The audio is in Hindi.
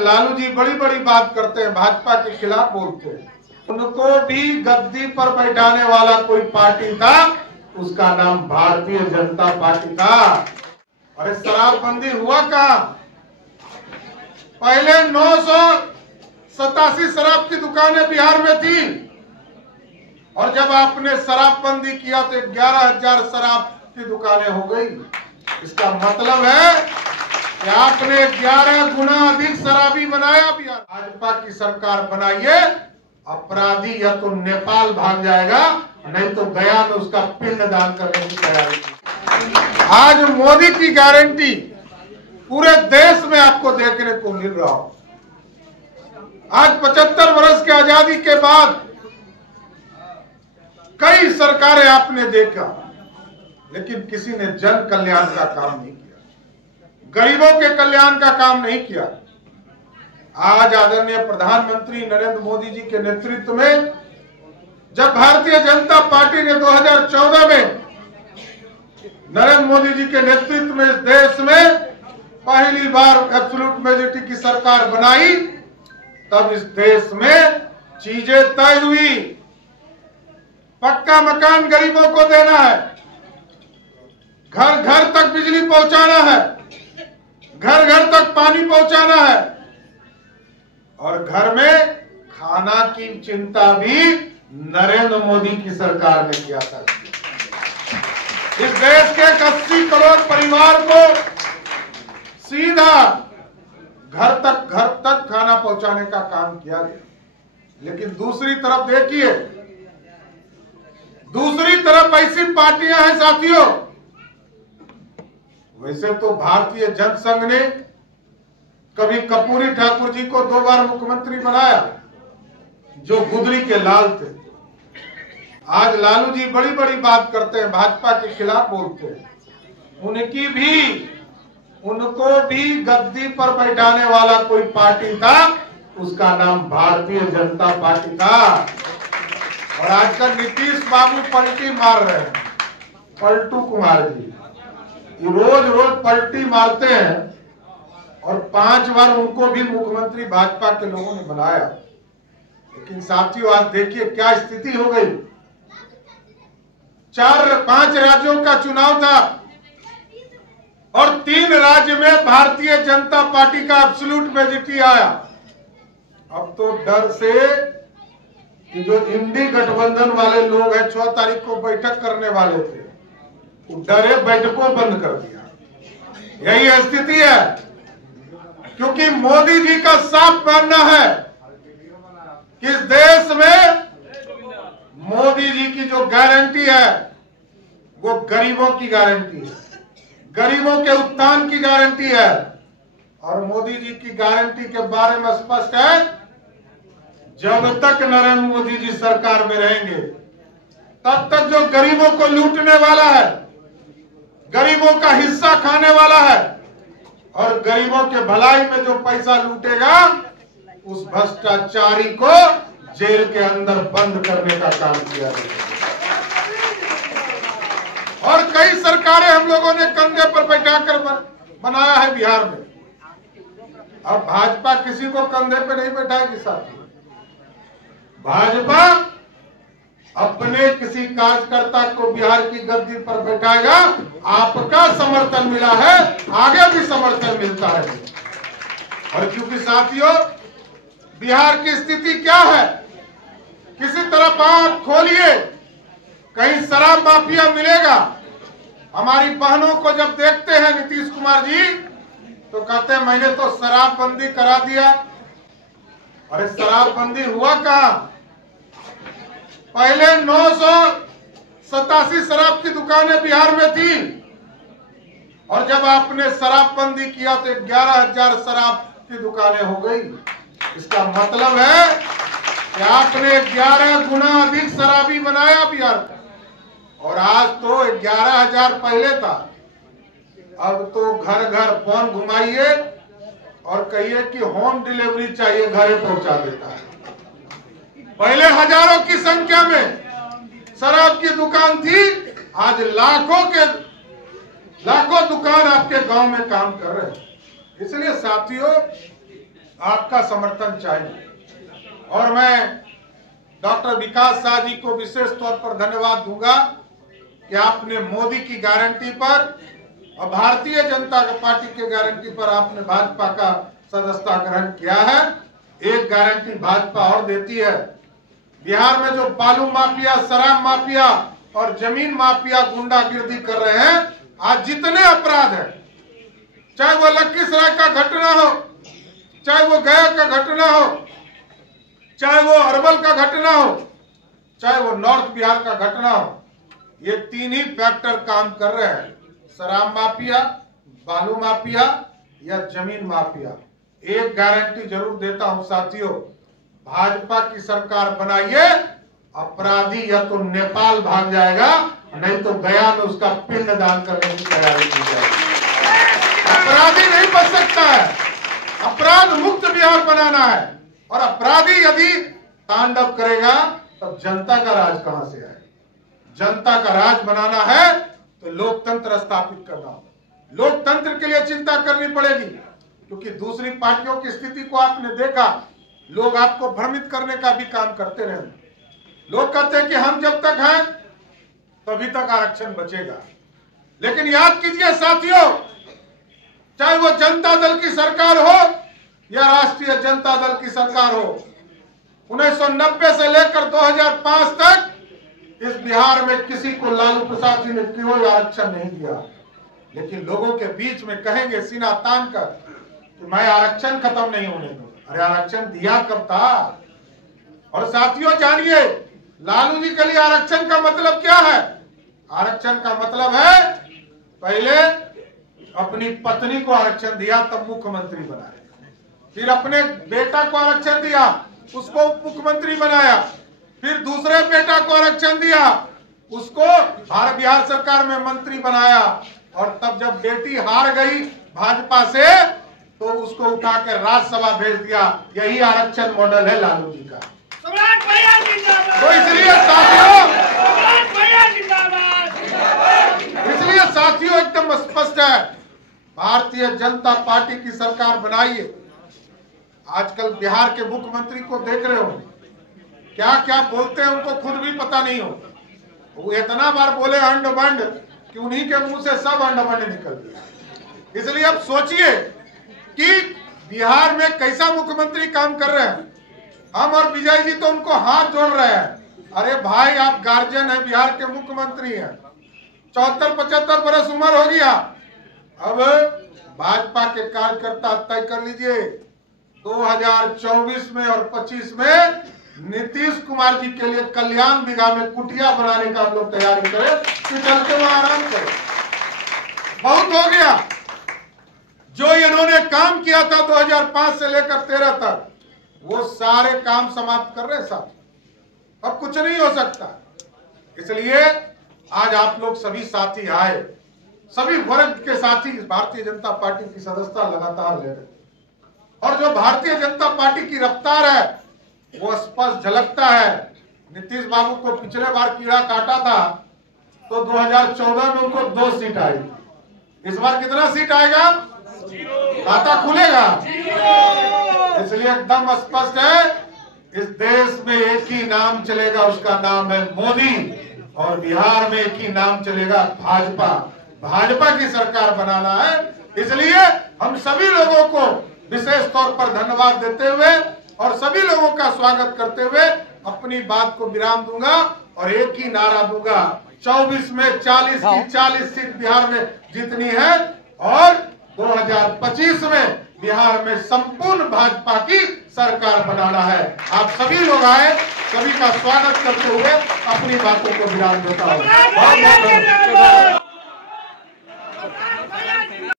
लालू जी बड़ी बड़ी बात करते हैं, भाजपा के खिलाफ बोलते हैं। उनको भी गद्दी पर बैठाने वाला कोई पार्टी था, उसका नाम भारतीय जनता पार्टी था। अरे शराबबंदी हुआ कहां? पहले 987 शराब की दुकानें बिहार में थी, और जब आपने शराबबंदी किया तो 11,000 शराब की दुकानें हो गई। इसका मतलब है कि आपने 11 गुना अधिक शराबी बनाया बिहार। भाजपा की सरकार बनाइए, अपराधी या तो नेपाल भाग जाएगा, नहीं तो गया में उसका पिंड दान करने की तैयारी। आज मोदी की गारंटी पूरे देश में आपको देखने को मिल रहा हो। आज 75 वर्ष की आजादी के बाद कई सरकारें आपने देखा, लेकिन किसी ने जन कल्याण का काम नहीं किया, गरीबों के कल्याण का काम नहीं किया। आज आदरणीय प्रधानमंत्री नरेंद्र मोदी जी के नेतृत्व में जब भारतीय जनता पार्टी ने 2014 में नरेंद्र मोदी जी के नेतृत्व में इस देश में पहली बार एब्सोल्यूट मेजॉरिटी की सरकार बनाई, तब इस देश में चीजें तय हुई। पक्का मकान गरीबों को देना है, घर घर तक बिजली पहुंचाना है, घर घर तक पानी पहुंचाना है, और घर में खाना की चिंता भी नरेंद्र मोदी की सरकार ने किया था। इस देश के 80 करोड़ परिवार को सीधा घर तक खाना पहुंचाने का काम किया गया। लेकिन दूसरी तरफ देखिए, दूसरी तरफ ऐसी पार्टियां हैं साथियों। वैसे तो भारतीय जनसंघ ने कभी कर्पूरी ठाकुर जी को 2 बार मुख्यमंत्री बनाया, जो गुदरी के लाल थे। आज लालू जी बड़ी बड़ी बात करते हैं, भाजपा के खिलाफ बोलते हैं। उनको भी गद्दी पर बैठाने वाला कोई पार्टी था, उसका नाम भारतीय जनता पार्टी था। और आजकल नीतीश बाबू पलटी मार रहे हैं, पलटू कुमार जी रोज रोज पलटी मारते हैं, और 5 बार उनको भी मुख्यमंत्री भाजपा के लोगों ने बनाया। लेकिन साथियों, आज देखिए क्या स्थिति हो गई। 4-5 राज्यों का चुनाव था, और 3 राज्य में भारतीय जनता पार्टी का एब्सोल्यूट मेजॉरिटी आया। अब तो डर से कि जो इंडी गठबंधन वाले लोग हैं, 6 तारीख को बैठक करने वाले थे, वो डरे बैठकों बंद कर दिया। यही स्थिति है, क्योंकि मोदी जी का साफ मानना है कि इस देश में मोदी जी की जो गारंटी है वो गरीबों की गारंटी है, गरीबों के उत्थान की गारंटी है। और मोदी जी की गारंटी के बारे में स्पष्ट है, जब तक नरेंद्र मोदी जी सरकार में रहेंगे, तब तक जो गरीबों को लूटने वाला है, गरीबों का हिस्सा खाने वाला है, और गरीबों के भलाई में जो पैसा लूटेगा, उस भ्रष्टाचारी को जेल के अंदर बंद करने का काम किया गया। और कई सरकारें हम लोगों ने कंधे पर बैठाकर बनाया है बिहार में। अब भाजपा किसी को कंधे पे नहीं बैठाएगी साथी। भाजपा अपने किसी कार्यकर्ता को बिहार की गद्दी पर बैठाएगा। आपका समर्थन मिला है, आगे भी समर्थन मिलता है। और क्योंकि साथियों, बिहार की स्थिति क्या है, किसी तरफ आंख खोलिए, कहीं शराब माफिया मिलेगा। हमारी बहनों को जब देखते हैं नीतीश कुमार जी, तो कहते हैं मैंने तो शराबबंदी करा दिया। अरे शराबबंदी हुआ कहां? पहले 987 शराब की दुकानें बिहार में थी, और जब आपने शराबबंदी किया तो 11,000 शराब की दुकानें हो गई। इसका मतलब है कि आपने 11 गुना अधिक शराबी बनाया बिहार का। और आज तो 11,000 पहले था, अब तो घर घर फोन घुमाइए और कहिए कि होम डिलीवरी चाहिए, घरे पहुंचा देता है। पहले हजारों की संख्या में शराब की दुकान थी, आज लाखों दुकान आपके गांव में काम कर रहे हैं। इसलिए साथियों, आपका समर्थन चाहिए। और मैं डॉक्टर विकास शाह जी को विशेष तौर पर धन्यवाद दूंगा कि आपने मोदी की गारंटी पर और भारतीय जनता पार्टी के गारंटी पर आपने भाजपा का सदस्यता ग्रहण किया है। एक गारंटी भाजपा और देती है, बिहार में जो बालू माफिया, शराब माफिया और जमीन माफिया गुंडागिर्दी कर रहे हैं, आज जितने अपराध हैं, चाहे वो लखीसराय का घटना हो, चाहे वो गया का घटना हो, चाहे वो अरवल का घटना हो, चाहे वो नॉर्थ बिहार का घटना हो, ये तीन ही फैक्टर काम कर रहे हैं, शराब माफिया, बालू माफिया या जमीन माफिया। एक गारंटी जरूर देता हूं साथियों, भाजपा की सरकार बनाइए, अपराधी या तो नेपाल भाग जाएगा, नहीं तो गया में उसका पिंड दान करने की तैयारी की जाएगी। अपराधी नहीं बच सकता है, अपराध मुक्त बिहार बनाना है। और अपराधी यदि तांडव करेगा तब जनता का राज कहां से आए? जनता का राज बनाना है तो लोकतंत्र स्थापित करना होगा। लोकतंत्र के लिए चिंता करनी पड़ेगी, क्योंकि दूसरी पार्टियों की स्थिति को आपने देखा, लोग आपको भ्रमित करने का भी काम करते रहे। लोग कहते हैं कि हम जब तक हैं तभी तक आरक्षण बचेगा, लेकिन याद कीजिए साथियों, चाहे वो जनता दल की सरकार हो या राष्ट्रीय जनता दल की सरकार हो, 1990 से लेकर 2005 तक इस बिहार में किसी को लालू प्रसाद जी ने कोई आरक्षण नहीं दिया। लेकिन लोगों के बीच में कहेंगे सीना तान कर कि मैं आरक्षण खत्म नहीं होने दूंगा। अरे आरक्षण दिया कब था? और साथियों जानिए, लालू जी के लिए आरक्षण का मतलब क्या है? आरक्षण का मतलब है पहले अपनी पत्नी को आरक्षण दिया तब मुख्यमंत्री बनाया, फिर अपने बेटा को आरक्षण दिया उसको मुख्यमंत्री बनाया, फिर दूसरे बेटा को आरक्षण दिया उसको भारत बिहार सरकार में मंत्री बनाया, और तब जब बेटी हार गई भाजपा से तो उसको उठा कर राज्यसभा भेज दिया। यही आरक्षण मॉडल है लालू जी का। तो इसलिए साथियों एकदम स्पष्ट है, भारतीय जनता पार्टी की सरकार बनाइए। आजकल बिहार के मुख्यमंत्री को देख रहे हो, क्या क्या बोलते हैं उनको खुद भी पता नहीं हो। वो इतना बार बोले अंड बंड कि उन्हीं के मुंह से सब अंड बंड निकल गया। इसलिए अब सोचिए कि बिहार में कैसा मुख्यमंत्री काम कर रहे हैं। हम और विजय जी तो उनको हाथ जोड़ रहे हैं, अरे भाई आप गार्जियन है, बिहार के मुख्यमंत्री हैं, 74-75 बरस उम्र हो गया। अब भाजपा के कार्यकर्ता तय कर लीजिए 2024 में और 25 में नीतीश कुमार जी के लिए कल्याण बिघा में कुटिया बनाने का हम लोग तैयारी करें, कि चलते वहां आराम करें। बहुत हो गया जो इन्होंने काम किया था 2005 से लेकर 13 तक, वो सारे काम समाप्त कर रहे साथ, अब कुछ नहीं हो सकता। इसलिए आज आप लोग सभी साथी आए, सभी वर्ग के साथी भारतीय जनता पार्टी की सदस्यता लगातार ले रहे, और जो भारतीय जनता पार्टी की रफ्तार है वो स्पष्ट झलकता है। नीतीश बाबू को पिछले बार कीड़ा काटा था तो 2014 में उनको 2 सीट आई, इस बार कितना सीट आएगा? खाता खुलेगा। इसलिए एकदम स्पष्ट है, इस देश में एक ही नाम चलेगा, उसका नाम है मोदी, और बिहार में एक ही नाम चलेगा भाजपा। भाजपा की सरकार बनाना है। इसलिए हम सभी लोगों को विशेष तौर पर धन्यवाद देते हुए और सभी लोगों का स्वागत करते हुए अपनी बात को विराम दूंगा और एक ही नारा दूंगा, 24 में 40 की 40 सीट बिहार में जीतनी है, और 2025 में बिहार में संपूर्ण भाजपा की सरकार बनाना है। आप सभी लोग आए, सभी का स्वागत करते हुए अपनी बातों को विराम देता हूँ।